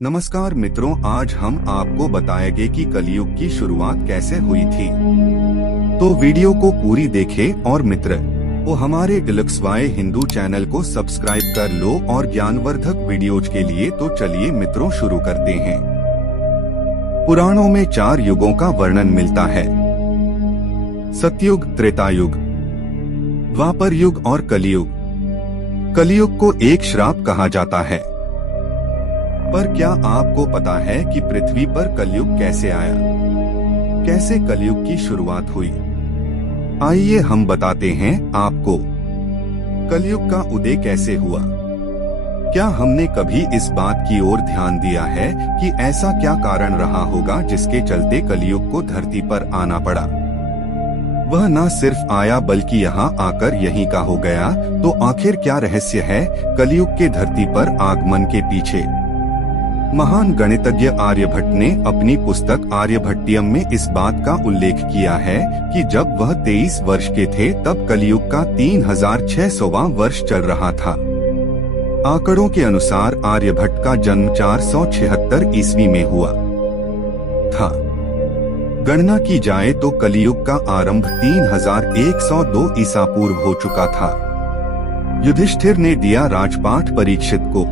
नमस्कार मित्रों, आज हम आपको बताएंगे कि कलयुग की शुरुआत कैसे हुई थी। तो वीडियो को पूरी देखें और मित्र वो हमारे डिलक्सवाई हिंदू चैनल को सब्सक्राइब कर लो और ज्ञानवर्धक वीडियोज के लिए तो चलिए मित्रों शुरू करते हैं। पुराणों में 4 युगों का वर्णन मिलता है: सतयुग, त्रेतायुग, द्वापर युग और कलियुग। कलियुग को एक श्राप कहा जाता है। पर क्या आपको पता है कि पृथ्वी पर कलयुग कैसे आया? कैसे कलयुग की शुरुआत हुई? आइए हम बताते हैं आपको। कलयुग का उदय कैसे हुआ? क्या हमने कभी इस बात की ओर ध्यान दिया है कि ऐसा क्या कारण रहा होगा जिसके चलते कलयुग को धरती पर आना पड़ा? वह न सिर्फ आया बल्कि यहाँ आकर यहीं का हो गया। तो आखिर क्या रहस्य है कलयुग के धरती पर आगमन के पीछे? महान गणितज्ञ आर्यभट्ट ने अपनी पुस्तक आर्यभट्टियम में इस बात का उल्लेख किया है कि जब वह 23 वर्ष के थे तब कलयुग का 3600वां वर्ष चल रहा था। आंकड़ों के अनुसार आर्यभट्ट का जन्म 476 ईस्वी में हुआ था। गणना की जाए तो कलयुग का आरंभ 3102 ईसा पूर्व हो चुका था। युधिष्ठिर ने दिया राजपाट परीक्षित को।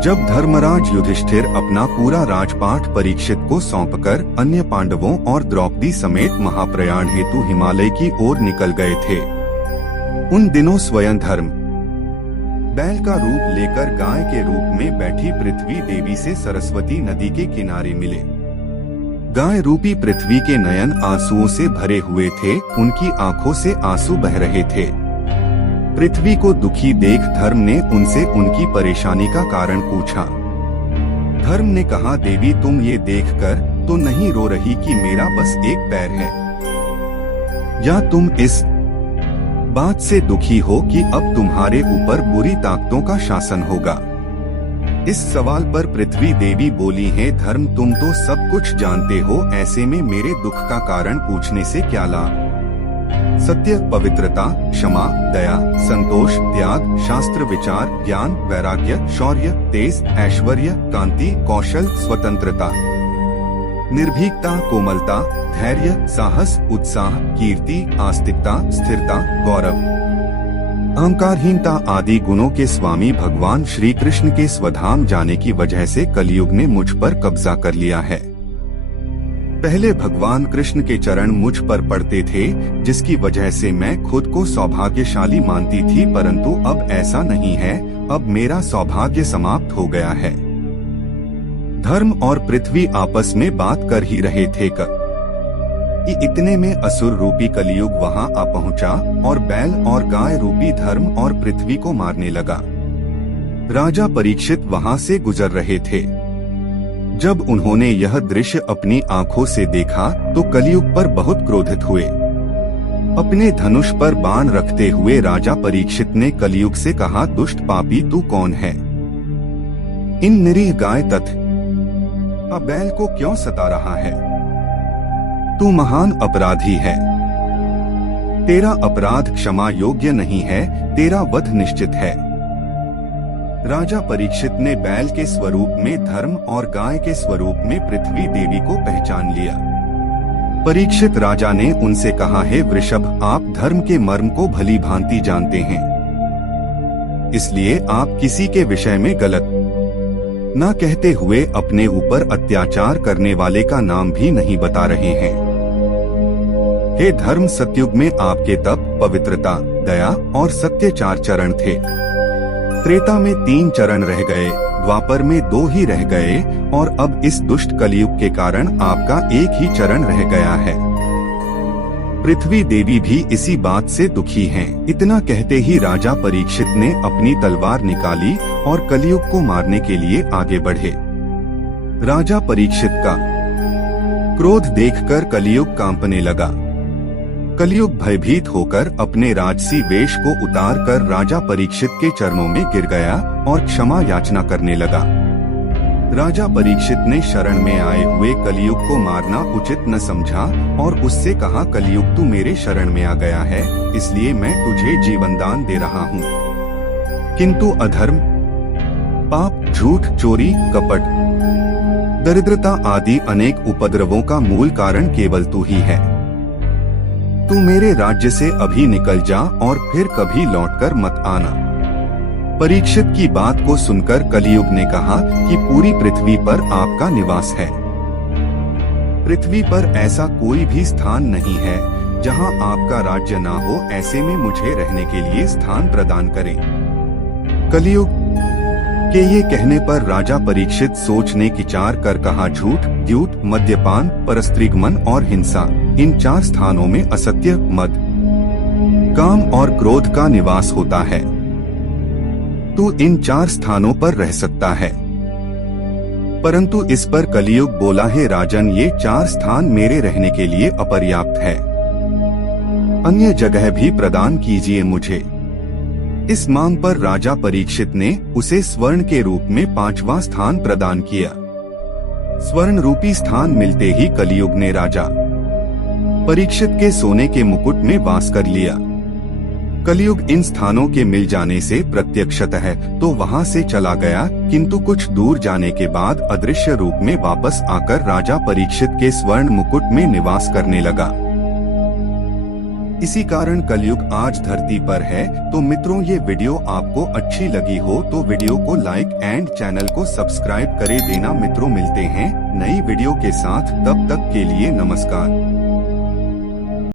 जब धर्मराज युधिष्ठिर अपना पूरा राजपाट परीक्षित को सौंपकर अन्य पांडवों और द्रौपदी समेत महाप्रयाण हेतु हिमालय की ओर निकल गए थे, उन दिनों स्वयं धर्म बैल का रूप लेकर गाय के रूप में बैठी पृथ्वी देवी से सरस्वती नदी के किनारे मिले। गाय रूपी पृथ्वी के नयन आंसुओं से भरे हुए थे, उनकी आंखों से आंसू बह रहे थे। पृथ्वी को दुखी देख धर्म ने उनसे उनकी परेशानी का कारण पूछा। धर्म ने कहा, देवी तुम ये देखकर तो नहीं रो रही कि मेरा बस एक पैर है, या तुम इस बात से दुखी हो कि अब तुम्हारे ऊपर बुरी ताकतों का शासन होगा? इस सवाल पर पृथ्वी देवी बोली है, धर्म तुम तो सब कुछ जानते हो, ऐसे में मेरे दुख का कारण पूछने से क्या लाभ? सत्य, पवित्रता, क्षमा, दया, संतोष, त्याग, शास्त्र विचार, ज्ञान, वैराग्य, शौर्य, तेज, ऐश्वर्य, कांति, कौशल, स्वतंत्रता, निर्भीकता, कोमलता, धैर्य, साहस, उत्साह, कीर्ति, आस्तिकता, स्थिरता, गौरव, अहंकारहीनता आदि गुणों के स्वामी भगवान श्री कृष्ण के स्वधाम जाने की वजह से कलयुग ने मुझ पर कब्जा कर लिया है। पहले भगवान कृष्ण के चरण मुझ पर पड़ते थे, जिसकी वजह से मैं खुद को सौभाग्यशाली मानती थी, परंतु अब ऐसा नहीं है। अब मेरा सौभाग्य समाप्त हो गया है। धर्म और पृथ्वी आपस में बात कर ही रहे थे इतने में असुर रूपी कलयुग वहां आ पहुंचा और बैल और गाय रूपी धर्म और पृथ्वी को मारने लगा। राजा परीक्षित वहां से गुजर रहे थे। जब उन्होंने यह दृश्य अपनी आंखों से देखा तो कलयुग पर बहुत क्रोधित हुए। अपने धनुष पर बाण रखते हुए राजा परीक्षित ने कलयुग से कहा, दुष्ट पापी तू कौन है? इन निरीह गाय तथा बैल को क्यों सता रहा है? तू महान अपराधी है। तेरा अपराध क्षमा योग्य नहीं है, तेरा वध निश्चित है। राजा परीक्षित ने बैल के स्वरूप में धर्म और गाय के स्वरूप में पृथ्वी देवी को पहचान लिया। परीक्षित राजा ने उनसे कहा, हे वृषभ, आप धर्म के मर्म को भली भांति जानते हैं, इसलिए आप किसी के विषय में गलत न कहते हुए अपने ऊपर अत्याचार करने वाले का नाम भी नहीं बता रहे हैं। हे धर्म, सतयुग में आपके तप, पवित्रता, दया और सत्य 4 चरण थे। त्रेता में 3 चरण रह गए, द्वापर में 2 ही रह गए और अब इस दुष्ट कलयुग के कारण आपका 1 ही चरण रह गया है। पृथ्वी देवी भी इसी बात से दुखी हैं। इतना कहते ही राजा परीक्षित ने अपनी तलवार निकाली और कलयुग को मारने के लिए आगे बढ़े। राजा परीक्षित का क्रोध देखकर कलयुग कांपने लगा। कलयुग भयभीत होकर अपने राजसी वेश को उतारकर राजा परीक्षित के चरणों में गिर गया और क्षमा याचना करने लगा। राजा परीक्षित ने शरण में आए हुए कलयुग को मारना उचित न समझा और उससे कहा, कलयुग तू मेरे शरण में आ गया है, इसलिए मैं तुझे जीवन दान दे रहा हूँ। किंतु अधर्म पाप, झूठ, चोरी, कपट, दरिद्रता आदि अनेक उपद्रवों का मूल कारण केवल तू ही है। तू मेरे राज्य से अभी निकल जा और फिर कभी लौटकर मत आना। परीक्षित की बात को सुनकर कलियुग ने कहा कि पूरी पृथ्वी पर आपका निवास है। पृथ्वी पर ऐसा कोई भी स्थान नहीं है जहां आपका राज्य ना हो, ऐसे में मुझे रहने के लिए स्थान प्रदान करें। कलियुग के ये कहने पर राजा परीक्षित सोचने विचार कर कहा, झूठ, द्यूट, मद्यपान, परस्त्रीगमन और हिंसा, इन 4 स्थानों में असत्य, मद, काम और क्रोध का निवास होता है। तू इन 4 स्थानों पर रह सकता है। परंतु इस पर कलियुग बोला, है राजन, ये 4 स्थान मेरे रहने के लिए अपर्याप्त है, अन्य जगह भी प्रदान कीजिए मुझे। इस मांग पर राजा परीक्षित ने उसे स्वर्ण के रूप में 5वां स्थान प्रदान किया। स्वर्ण रूपी स्थान मिलते ही कलियुग ने राजा परीक्षित के सोने के मुकुट में वास कर लिया। कलियुग इन स्थानों के मिल जाने से प्रत्यक्षतः तो वहां से चला गया, किंतु कुछ दूर जाने के बाद अदृश्य रूप में वापस आकर राजा परीक्षित के स्वर्ण मुकुट में निवास करने लगा। इसी कारण कलियुग आज धरती पर है। तो मित्रों, ये वीडियो आपको अच्छी लगी हो तो वीडियो को लाइक एंड चैनल को सब्सक्राइब करे देना। मित्रों, मिलते हैं नई वीडियो के साथ, तब तक के लिए नमस्कार।